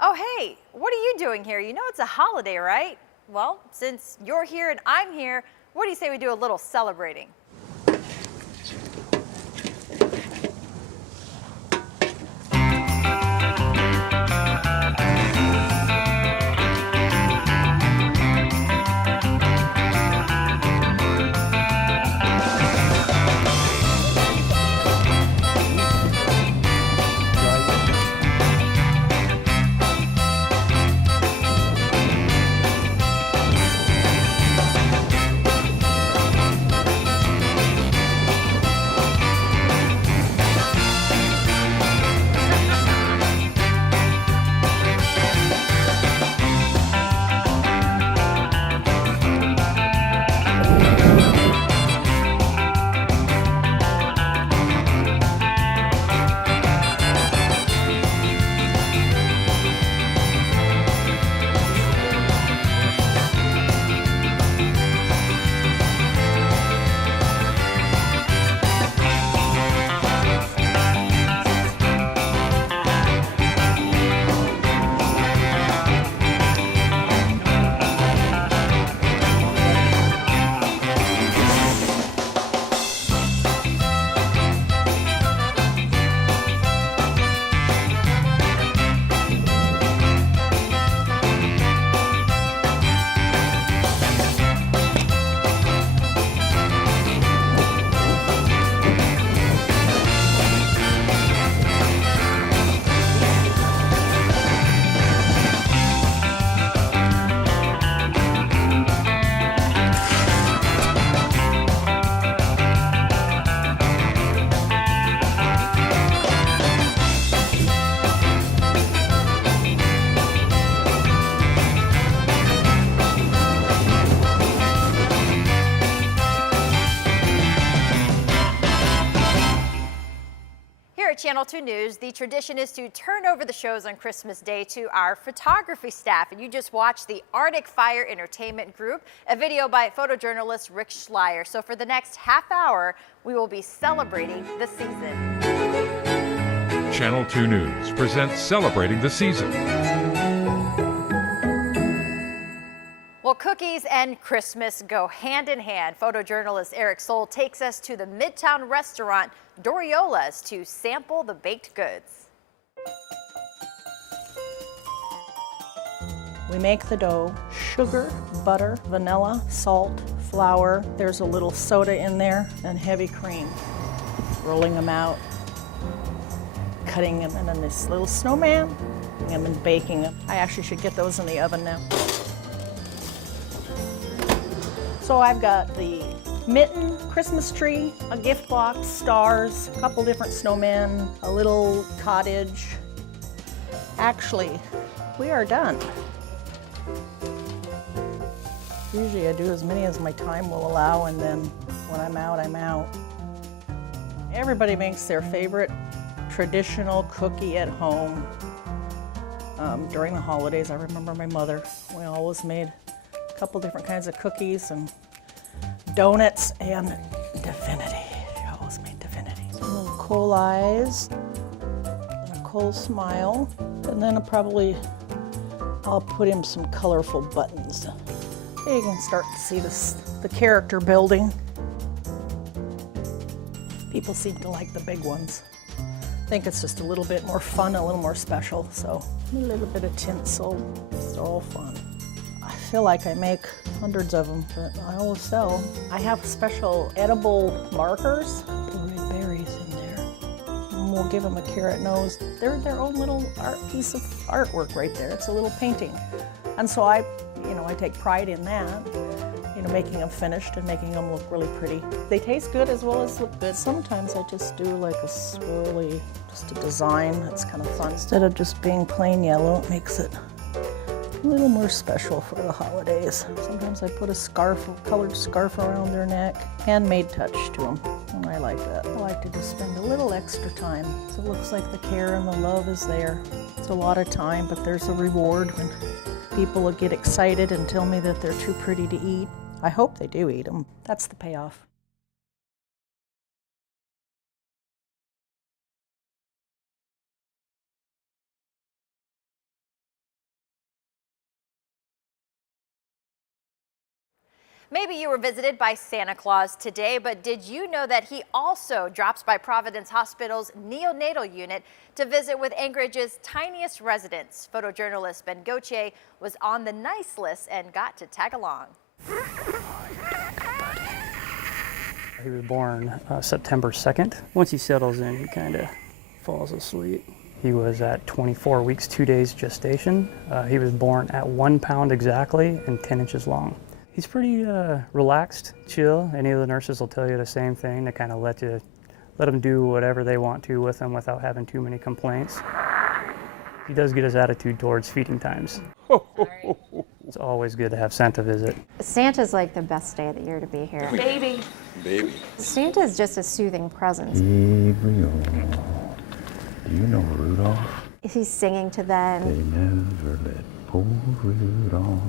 Oh, hey, what are you doing here? You know it's a holiday, right? Well, since you're here and I'm here, what do you say we do a little celebrating? Here at Channel 2 News, the tradition is to turn over the shows on Christmas Day to our photography staff. And you just watched the Arctic Fire Entertainment Group, a video by photojournalist Rick Schleier. So for the next half hour, we will be celebrating the season. Channel 2 News presents Celebrating the Season. Well, cookies and Christmas go hand in hand. Photojournalist Eric Soul takes us to the Midtown restaurant Doriola's to sample the baked goods. We make the dough, sugar, butter, vanilla, salt, flour. There's a little soda in there and heavy cream. Rolling them out, cutting them in this little snowman, and baking them. I actually should get those in the oven now. So I've got the mitten, Christmas tree, a gift box, stars, a couple different snowmen, a little cottage. Actually, we are done. Usually I do as many as my time will allow, and then when I'm out, I'm out. Everybody makes their favorite traditional cookie at home. During the holidays, I remember my mother, we always made a couple different kinds of cookies and donuts and divinity. She always made divinity. Some little coal eyes and a coal smile. And then I'll put in some colorful buttons. There you can start to see the character building. People seem to like the big ones. I think it's just a little bit more fun, a little more special. So a little bit of tinsel, it's all fun. I feel like I make hundreds of them, but I always sell. I have special edible markers. Put red berries in there. And we'll give them a carrot nose. They're their own little piece of artwork right there. It's a little painting. And so I take pride in that, making them finished and making them look really pretty. They taste good as well as look good. Sometimes I just do like a swirly, just a design that's kind of fun. Instead of just being plain yellow, it makes it a little more special for the holidays. Sometimes I put a colored scarf around their neck. Handmade touch to them, and I like that. I like to just spend a little extra time so it looks like the care and the love is there. It's a lot of time, but there's a reward when people get excited and tell me that they're too pretty to eat. I hope they do eat them. That's the payoff. Maybe you were visited by Santa Claus today, but did you know that he also drops by Providence Hospital's neonatal unit to visit with Anchorage's tiniest residents? Photojournalist Ben Gauthier was on the nice list and got to tag along. He was born September 2nd. Once he settles in, he kind of falls asleep. He was at 24 weeks, 2 days gestation. He was born at 1 pound exactly and 10 inches long. He's pretty relaxed, chill. Any of the nurses will tell you the same thing, to kind of let them do whatever they want to with him without having too many complaints. He does get his attitude towards feeding times. It's always good to have Santa visit. Santa's like the best day of the year to be here. Baby. Santa's just a soothing presence. Gabriel, do you know Rudolph? He's singing to them. They never let poor Rudolph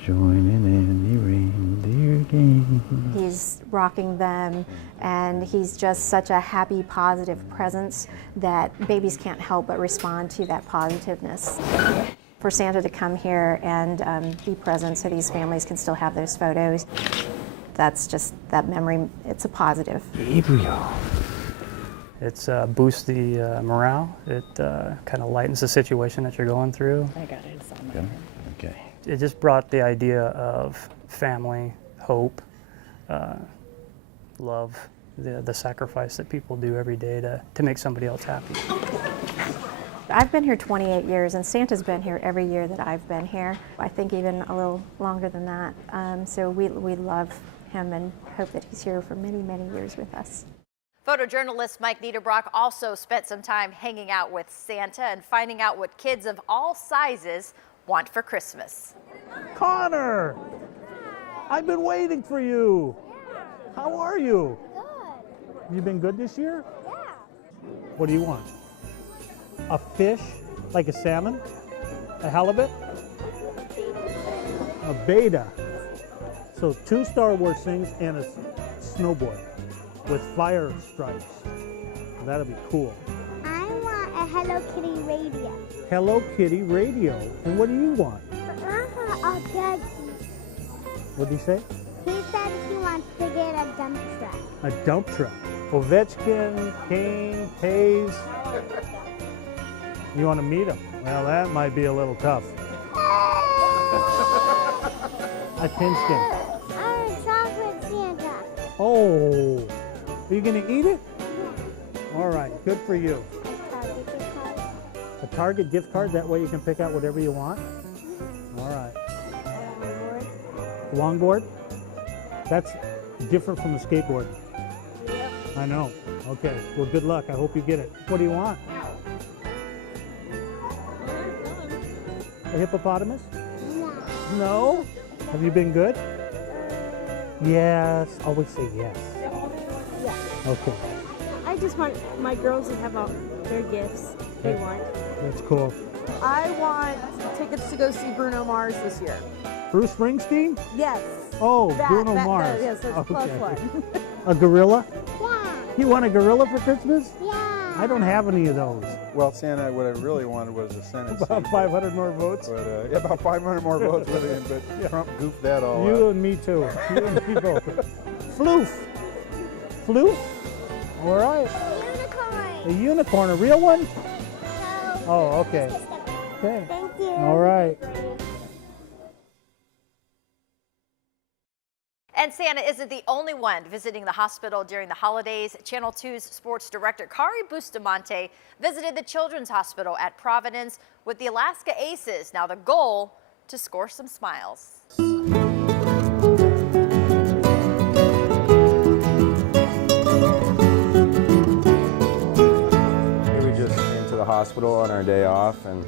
joining in the reindeer game. He's rocking them, and he's just such a happy, positive presence that babies can't help but respond to that positiveness. For Santa to come here and be present so these families can still have those photos, that's just that memory, it's a positive. Gabriel. It's boosts the morale. It kind of lightens the situation that you're going through. I got it. It's on my hand. Okay. It just brought the idea of family, hope, love, the sacrifice that people do every day to make somebody else happy. I've been here 28 years, and Santa's been here every year that I've been here. I think even a little longer than that. So we love him and hope that he's here for many, many years with us. Photojournalist Mike Niederbrock also spent some time hanging out with Santa and finding out what kids of all sizes want for Christmas. Connor! I've been waiting for you. How are you? Good. You been good this year? Yeah. What do you want? A fish, like a salmon? A halibut? A beta. So 2 Star Wars things and a snowboard with fire stripes. That'll be cool. I want a Hello Kitty radio. Hello Kitty radio. And what do you want? A doggy. What'd he say? He said he wants to get a dump truck. A dump truck. Ovechkin, Kane, Taze. You want to meet him? Well, that might be a little tough. I pinched him. I'm a chocolate Santa. Oh, are you going to eat it? All right, good for you. A Target gift card, that way you can pick out whatever you want? All right. Longboard? That's different from a skateboard. Yep. I know. Okay, well, good luck. I hope you get it. What do you want? A hippopotamus? No. No? Have you been good? Yes. Always say yes. Yeah. Okay, I just want my girls to have all their gifts they want. that's cool. I want tickets to go see Bruno Mars this year. Bruce Springsteen? Yes. Oh, Bruno Mars. Yes, that's plus one. A gorilla? Yeah. You want a gorilla for Christmas? Yeah. I don't have any of those. Well, Santa, what I really wanted was a Senate seat. About 500 more votes? But, yeah, about 500 more votes with him, but Trump goofed that all You up. and me too. You and me both. Floof. Floof? All right. Unicorn. A unicorn, a real one? No. Oh, okay. Okay. Thank you. All right. And Santa isn't the only one visiting the hospital during the holidays. Channel 2's sports director Kari Bustamante visited the Children's Hospital at Providence with the Alaska Aces. Now the goal, to score some smiles. We just came to the hospital on our day off, and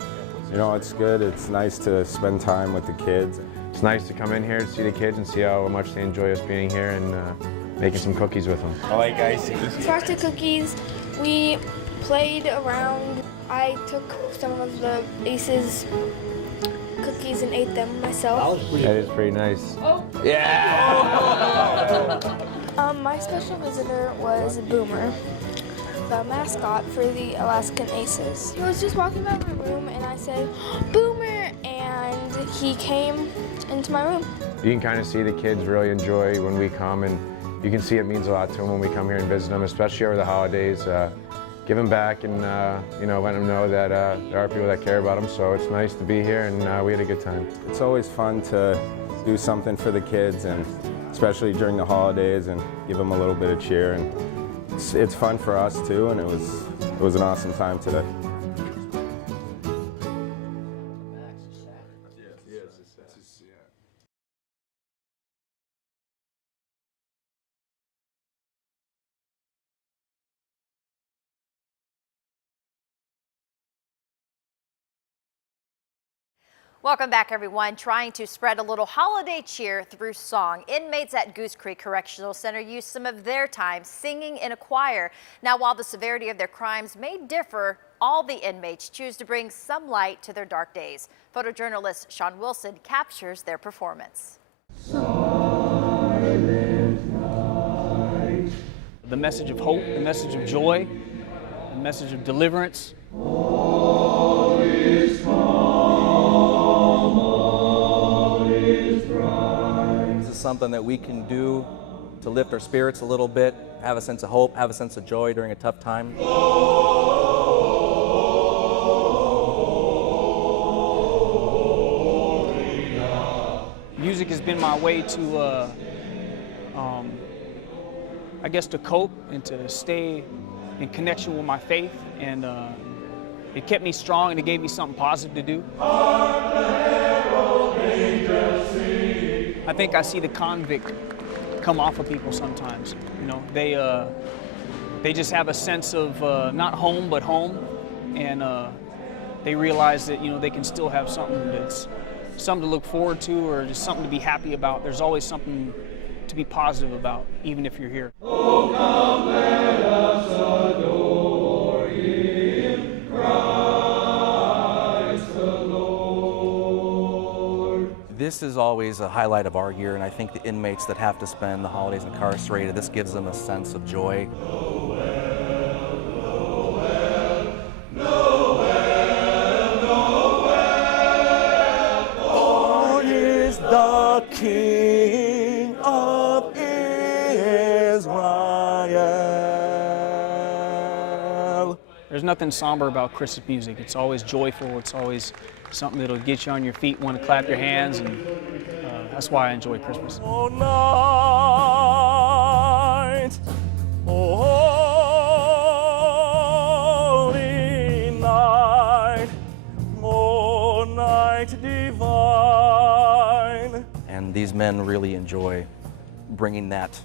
you know, it's good. It's nice to spend time with the kids. It's nice to come in here to see the kids and see how much they enjoy us being here and making some cookies with them. I like icing. Frosted cookies. We played around. I took some of the Aces cookies and ate them myself. That is pretty nice. My special visitor was Boomer, the mascot for the Alaskan Aces. He was just walking by my room and I said, "Boomer!" and he came into my room. you can kind of see the kids really enjoy when we come, and you can see it means a lot to them when we come here and visit them, especially over the holidays. Give them back and you know, let them know that there are people that care about them. So it's nice to be here, and we had a good time. It's always fun to do something for the kids, and especially during the holidays, and give them a little bit of cheer. And it's fun for us too, and it was an awesome time today. Welcome back, everyone. Trying to spread a little holiday cheer through song. Inmates at Goose Creek Correctional Center used some of their time singing in a choir. Now, while the severity of their crimes may differ, all the inmates choose to bring some light to their dark days. Photojournalist Sean Wilson captures their performance. The message of hope, the message of joy, the message of deliverance. This is something that we can do to lift our spirits a little bit, have a sense of hope, have a sense of joy during a tough time. Music has been my way to, I guess, to cope and to stay in connection with my faith, and it kept me strong and it gave me something positive to do. I think I see the convict come off of people sometimes. You know, they just have a sense of not home but home, and they realize that, you know, they can still have something that's something to look forward to, or just something to be happy about. There's always something to be positive about, even if you're here. Oh, come, let us adore Him, Christ the Lord. This is always a highlight of our year, and I think the inmates that have to spend the holidays incarcerated, this gives them a sense of joy. The King of Israel. There's nothing somber about Christmas music. It's always joyful. It's always something that'll get you on your feet, want to clap your hands, and that's why I enjoy Christmas. Oh, night, holy night, oh, night divine. And these men really enjoy bringing that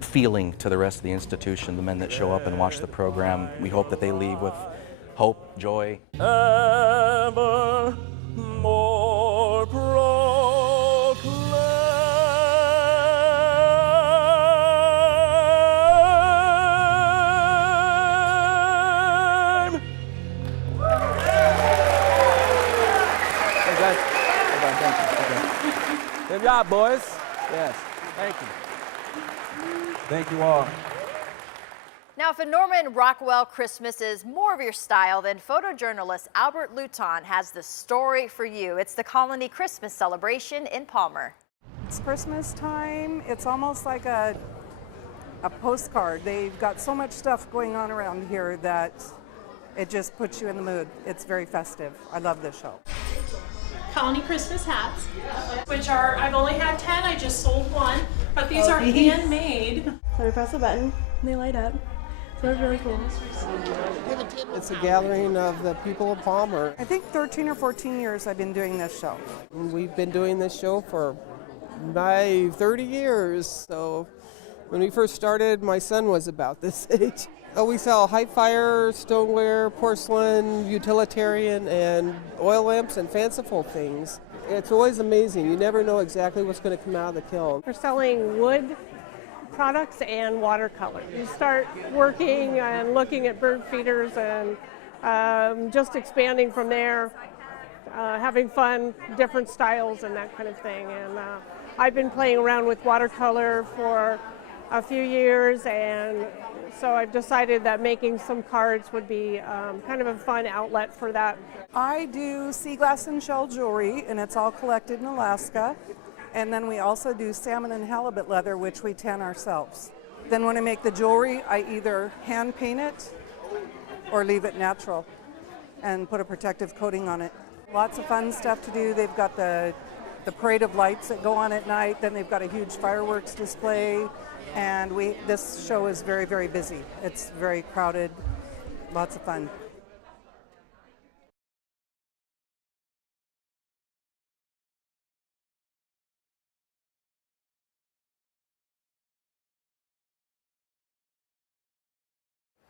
feeling to the rest of the institution, the men that show up and watch the program. We hope that they leave with hope, joy. Ever more proclaim. Good job, boys. Yes, thank you. Thank you all. Now, if a Norman Rockwell Christmas is more of your style, then photojournalist Albert Luton has the story for you. It's the Colony Christmas celebration in Palmer. It's Christmas time. It's almost like a postcard. They've got so much stuff going on around here that it just puts you in the mood. It's very festive. I love this show. Colony Christmas hats, which are, I've only had 10, I just sold one, but these are handmade. So we press a button, and they light up. So it's really cool. It's a gathering of the people of Palmer. I think 13 or 14 years I've been doing this show. We've been doing this show for 30 years. So when we first started, my son was about this age. We sell high fire, stoneware, porcelain, utilitarian, and oil lamps and fanciful things. It's always amazing. You never know exactly what's going to come out of the kiln. We're selling wood products and watercolor. You start working and looking at bird feeders and just expanding from there, having fun, different styles and that kind of thing. And I've been playing around with watercolor for a few years, and so I've decided that making some cards would be kind of a fun outlet for that. I do sea glass and shell jewelry, and it's all collected in Alaska. And then we also do salmon and halibut leather, which we tan ourselves. Then when I make the jewelry, I either hand paint it or leave it natural and put a protective coating on it. Lots of fun stuff to do. They've got the parade of lights that go on at night. Then they've got a huge fireworks display. And this show is very, very busy. It's very crowded, lots of fun.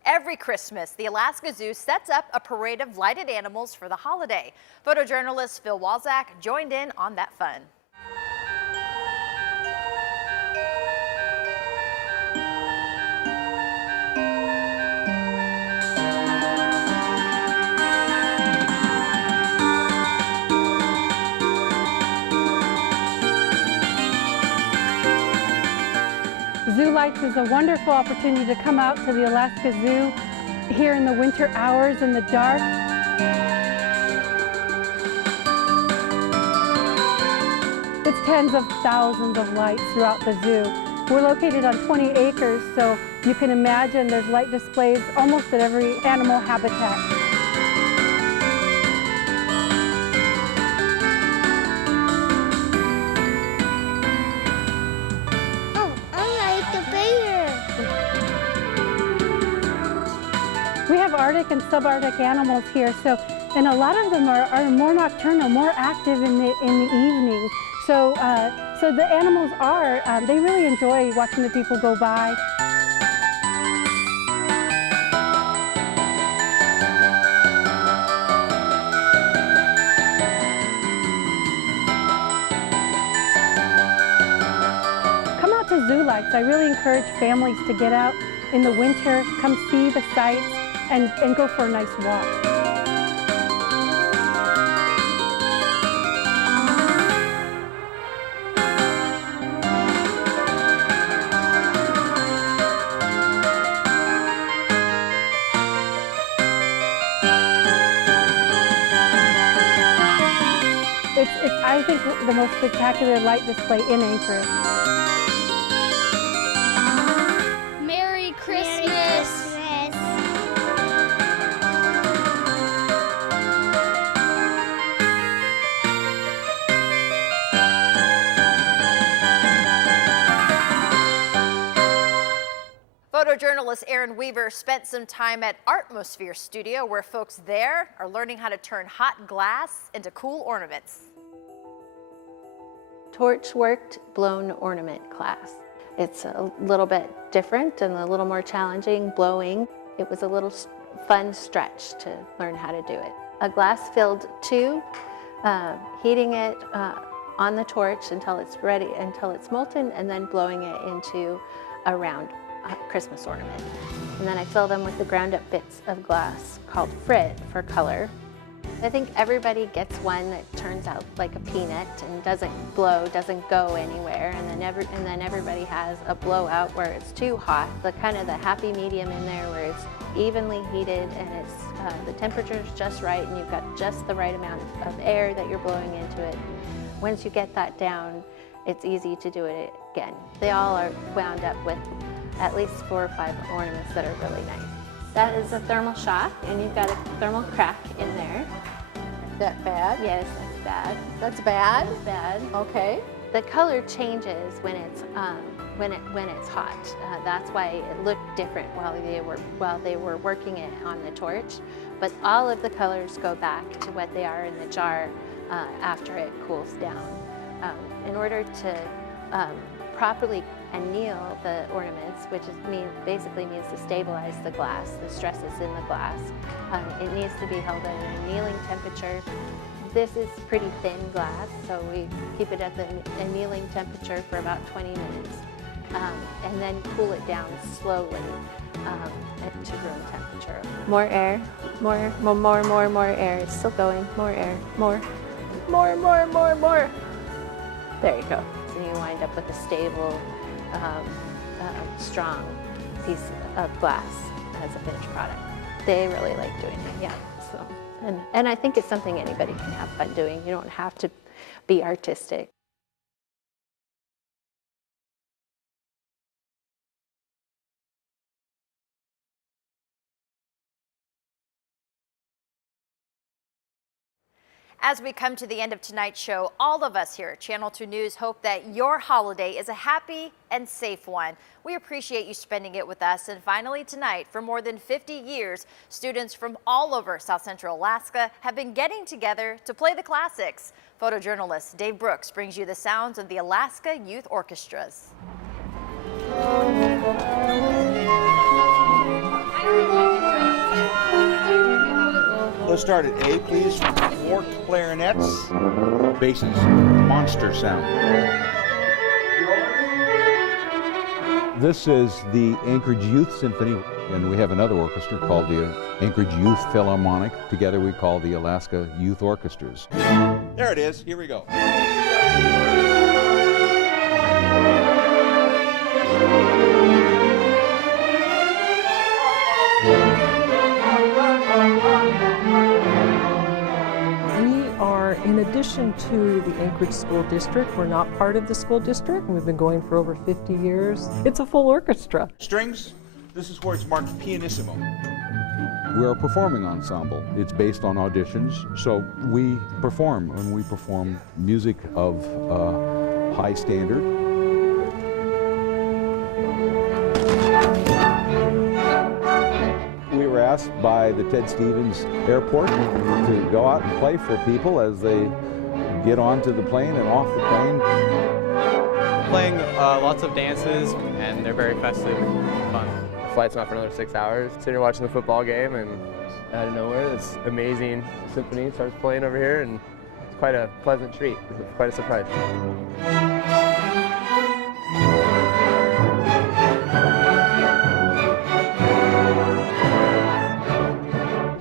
Every Christmas, the Alaska Zoo sets up a parade of lighted animals for the holiday. Photojournalist Phil Walzak joined in on that fun. Zoo Lights is a wonderful opportunity to come out to the Alaska Zoo here in the winter hours in the dark. It's tens of thousands of lights throughout the zoo. We're located on 20 acres, so you can imagine there's light displays almost at every animal habitat. We have Arctic and subarctic animals here, and a lot of them are more nocturnal, more active in the evening. So the animals they really enjoy watching the people go by. Come out to Zoo Lights. I really encourage families to get out in the winter, come see the sights, and go for a nice walk. It's I think, the most spectacular light display in Anchorage. Merry Christmas! Photojournalist Erin Weaver spent some time at Artmosphere Studio, where folks there are learning how to turn hot glass into cool ornaments. Torch-worked blown ornament class. It's a little bit different and a little more challenging blowing. It was a little fun stretch to learn how to do it. A glass-filled tube, heating it on the torch until it's ready, until it's molten, and then blowing it into a round Christmas ornament. And then I fill them with the ground up bits of glass called frit for color. I think everybody gets one that turns out like a peanut and doesn't blow, doesn't go anywhere, and then everybody has a blowout where it's too hot, the kind of the happy medium in there where it's evenly heated and it's the temperature's just right and you've got just the right amount of air that you're blowing into it. Once you get that down, it's easy to do it again. They all are wound up with at least 4 or 5 ornaments that are really nice. That is a thermal shock, and you've got a thermal crack in there. That bad? Yes, that's bad. That's bad? That's bad. Okay. The color changes when it's hot. That's why it looked different while they were working it on the torch. But all of the colors go back to what they are in the jar after it cools down. In order to properly anneal the ornaments, which basically means to stabilize the glass, the stresses in the glass. It needs to be held at an annealing temperature. This is pretty thin glass, so we keep it at the annealing temperature for about 20 minutes, and then cool it down slowly to room temperature. More air, more air. It's still going. More air, more. There you go. And you wind up with a stable, strong piece of glass as a finished product. They really like doing it, yeah. So, and I think it's something anybody can have fun doing. You don't have to be artistic. As we come to the end of tonight's show, all of us here at Channel 2 News hope that your holiday is a happy and safe one. We appreciate you spending it with us. And finally tonight, for more than 50 years, students from all over South Central Alaska have been getting together to play the classics. Photojournalist Dave Brooks brings you the sounds of the Alaska Youth Orchestras. Let's start at A, please. Forked clarinets, basses, monster sound. This is the Anchorage Youth Symphony, and we have another orchestra called the Anchorage Youth Philharmonic. Together we call the Alaska Youth Orchestras. There it is. Here we go. In addition to the Anchorage School District, we're not part of the school district. We've been going for over 50 years. It's a full orchestra. Strings, this is where it's marked pianissimo. We're a performing ensemble. It's based on auditions, so we perform, and we perform music of high standard. We were asked by the Ted Stevens Airport to go out and play for people as they get onto the plane and off the plane. Playing lots of dances, and they're very festive and fun. The flight's not for another 6 hours. Sitting here watching the football game, and out of nowhere, this amazing symphony starts playing over here, and it's quite a pleasant treat. It's quite a surprise.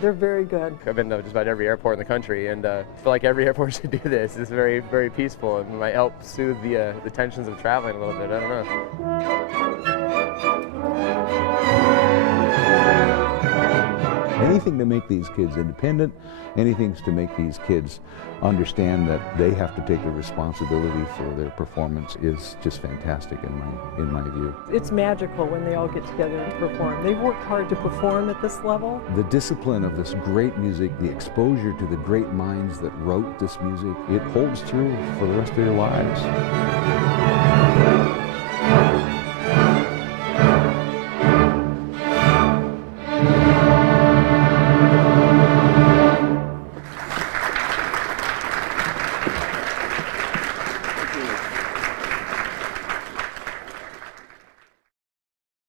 They're very good. I've been to just about every airport in the country, and I feel like every airport should do this. It's very, very peaceful, and might help soothe the tensions of traveling a little bit. I don't know. Anything to make these kids independent, anything to make these kids understand that they have to take the responsibility for their performance is just fantastic in my view. It's magical when they all get together and perform. They've worked hard to perform at this level. The discipline of this great music, the exposure to the great minds that wrote this music, it holds through for the rest of their lives.